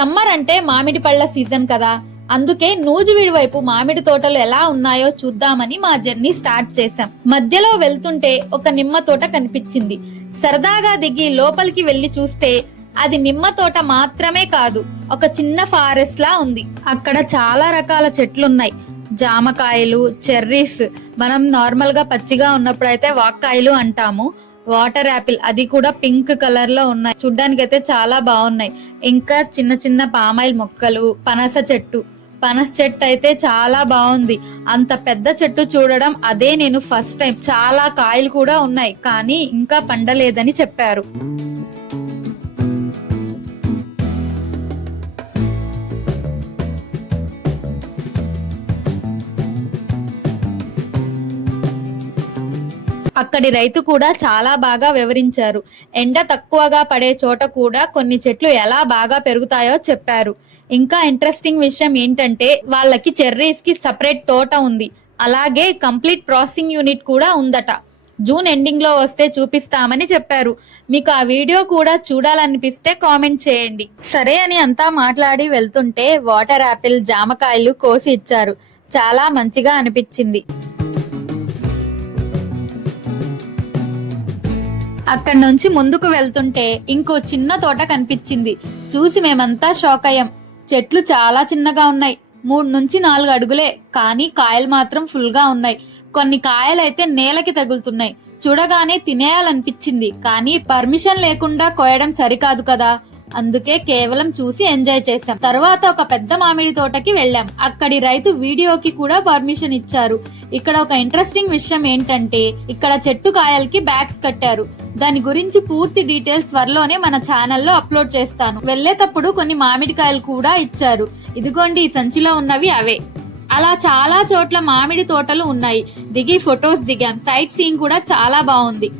Summer అంటే మామిడి పళ్ళ సీజన్ కదా, అందుకే నూజివీడు వైపు మామిడి తోటలు ఎలా ఉన్నాయో చూద్దామని మా జర్నీ స్టార్ట్ చేశాం. మధ్యలో వెళ్తుంటే ఒక నిమ్మ తోట కనిపించింది. సరదాగా దిగి లోపలికి వెళ్లి చూస్తే అది నిమ్మ తోట మాత్రమే కాదు, ఒక చిన్న ఫారెస్ట్ లా ఉంది. అక్కడ చాలా రకాల చెట్లున్నాయి. జామకాయలు, చెర్రీస్, మనం నార్మల్ గా పచ్చిగా ఉన్నప్పుడైతే వాక్కాయలు అంటాము. వాటర్ యాపిల్, అది కూడా పింక్ కలర్ లో ఉన్నాయి. చూడ్డానికి అయితే చాలా బాగున్నాయి. ఇంకా చిన్న చిన్న పామాయిల్ మొక్కలు, పనస చెట్టు అయితే చాలా బాగుంది. అంత పెద్ద చెట్టు చూడడం అదే నేను ఫస్ట్ టైం. చాలా కాయలు కూడా ఉన్నాయి, కానీ ఇంకా పండలేదని చెప్పారు. అక్కడి రైతు కూడా చాలా బాగా వివరించారు. ఎండ తక్కువగా పడే చోట కూడా కొన్ని చెట్లు ఎలా బాగా పెరుగుతాయో చెప్పారు. ఇంకా ఇంట్రెస్టింగ్ విషయం ఏంటంటే వాళ్ళకి చెర్రీస్ కి సపరేట్ తోట ఉంది. అలాగే కంప్లీట్ ప్రాసెసింగ్ యూనిట్ కూడా ఉందట. జూన్ ఎండింగ్ లో వస్తే చూపిస్తామని చెప్పారు. మీకు ఆ వీడియో కూడా చూడాలనిపిస్తే కామెంట్ చేయండి. సరే అని అంతా మాట్లాడి వెళ్తుంటే వాటర్ యాపిల్, జామకాయలు కోసి ఇచ్చారు. చాలా మంచిగా అనిపించింది. అక్కడి నుంచి ముందుకు వెళ్తుంటే ఇంకో చిన్న తోట కనిపించింది. చూసి మేమంతా షాక్ అయ్యాం. చెట్లు చాలా చిన్నగా ఉన్నాయి, 3 నుంచి 4 అడుగులే, కానీ కాయలు మాత్రం ఫుల్ గా ఉన్నాయి. కొన్ని కాయలైతే నేలకి తగులుతున్నాయి. చూడగానే తినేయాలనిపించింది, కానీ పర్మిషన్ లేకుండా కోయడం సరికాదు కదా, అందుకే కేవలం చూసి ఎంజాయ్ చేశాం. తర్వాత ఒక పెద్ద మామిడి తోటకి వెళ్ళాం. అక్కడి రైతు వీడియోకి కూడా పర్మిషన్ ఇచ్చారు. ఇక్కడ ఒక ఇంట్రెస్టింగ్ విషయం ఏంటంటే ఇక్కడ చెట్టు కాయలకి బ్యాగ్స్ కట్టారు. దాని గురించి పూర్తి డీటెయిల్స్ త్వరలోనే మన ఛానల్లో అప్లోడ్ చేస్తాను. వెళ్లేటప్పుడు కొన్ని మామిడికాయలు కూడా ఇచ్చారు. ఇదిగోండి, ఈ సంచిలో ఉన్నవి అవే. అలా చాలా చోట్ల మామిడి తోటలు ఉన్నాయి. దిగి ఫొటోస్ దిగాం. సైట్ సీయింగ్ కూడా చాలా బాగుంది.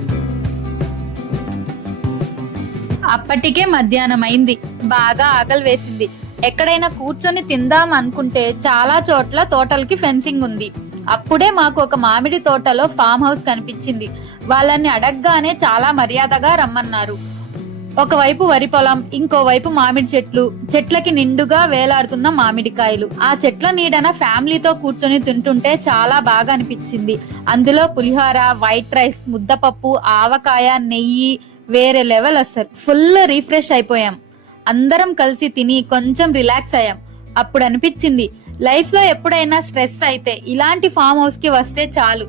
అప్పటికే మధ్యాహ్నం అయింది. బాగా ఆకలి వేసింది. ఎక్కడైనా కూర్చొని తిందాం అనుకుంటే చాలా చోట్ల తోటలకి ఫెన్సింగ్ ఉంది. అప్పుడే మాకు ఒక మామిడి తోటలో ఫామ్ హౌస్ కనిపించింది. వాళ్ళని అడగగానే చాలా మర్యాదగా రమ్మన్నారు. ఒకవైపు వరి పొలం, ఇంకోవైపు మామిడి చెట్లు, చెట్లకి నిండుగా వేలాడుతున్న మామిడికాయలు. ఆ చెట్ల నీడన ఫ్యామిలీతో కూర్చొని తింటుంటే చాలా బాగా అనిపించింది. అందులో పులిహోర, వైట్ రైస్, ముద్దపప్పు, ఆవకాయ, నెయ్యి, వేరే లెవెల్. అసలు ఫుల్ రీఫ్రెష్ అయిపోయాం. అందరం కలిసి తిని కొంచెం రిలాక్స్ అయ్యాం. అప్పుడు అనిపించింది, లైఫ్ లో ఎప్పుడైనా స్ట్రెస్ అయితే ఇలాంటి ఫామ్ హౌస్ కి వస్తే చాలు.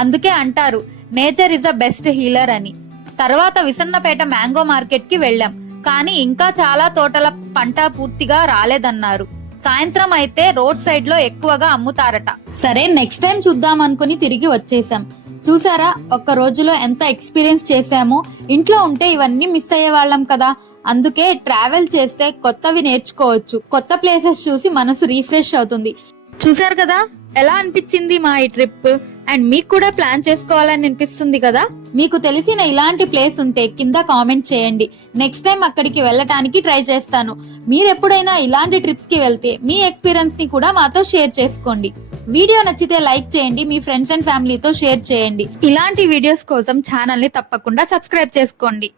అందుకే అంటారు nature is the best healer అని. తర్వాత విసన్నపేట మ్యాంగో మార్కెట్ కి వెళ్ళాం. కానీ ఇంకా చాలా తోటల పంట పూర్తిగా రాలేదన్నారు. సాయంత్రం అయితే రోడ్ సైడ్ లో ఎక్కువగా అమ్ముతారట. సరే, నెక్స్ట్ టైం చూద్దాం అనుకుని తిరిగి వచ్చేసాం. చూసారా, ఒక్క రోజులో ఎంత ఎక్స్పీరియన్స్ చేశామో. ఇంట్లో ఉంటే ఇవన్నీ మిస్ అయ్యే వాళ్ళం కదా. అందుకే ట్రావెల్ చేస్తే కొత్తవి నేర్చుకోవచ్చు. కొత్త ప్లేసెస్ చూసి మనసు రీఫ్రెష్ అవుతుంది. చూసారు కదా ఎలా అనిపించింది మా ఈ ట్రిప్. అండ్ మీకు కూడా ప్లాన్ చేసుకోవాలని అనిపిస్తుంది కదా. మీకు తెలిసిన ఇలాంటి ప్లేస్ ఉంటే కింద కామెంట్ చేయండి. నెక్స్ట్ టైం అక్కడికి వెళ్ళటానికి ట్రై చేస్తాను. మీరు ఎప్పుడైనా ఇలాంటి ట్రిప్స్ కి వెళ్తే మీ ఎక్స్పీరియన్స్ ని కూడా మాతో షేర్ చేసుకోండి. వీడియో నచ్చితే లైక్ చేయండి, మీ ఫ్రెండ్స్ అండ్ ఫ్యామిలీతో షేర్ చేయండి. ఇలాంటి వీడియోస్ కోసం ఛానల్ ని తప్పకుండా సబ్స్క్రైబ్ చేసుకోండి.